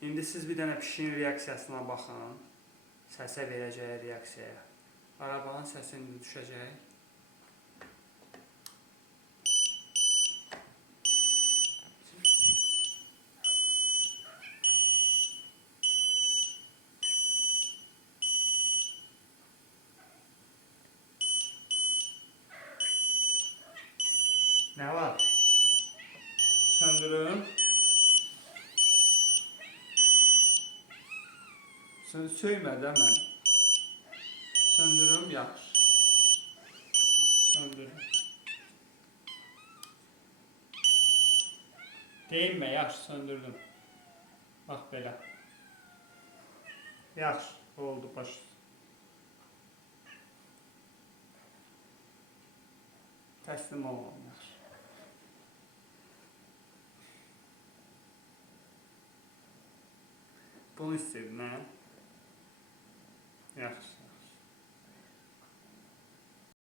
İndi siz bir dənə pişiyin reaksiyasına baxın. Səsə verəcəyi reaksiyaya. Arabanın səsi indi düşəcək. Nə var? Söndürün. Söymədə mən. Söndürüm, yaxşı. Söndürüm. Deyinmə, yaxşı, söndürdüm. Bax belə. Yaxşı, oldu, baş. Təslim olmam, yaxşı. Bunu istedim, hə?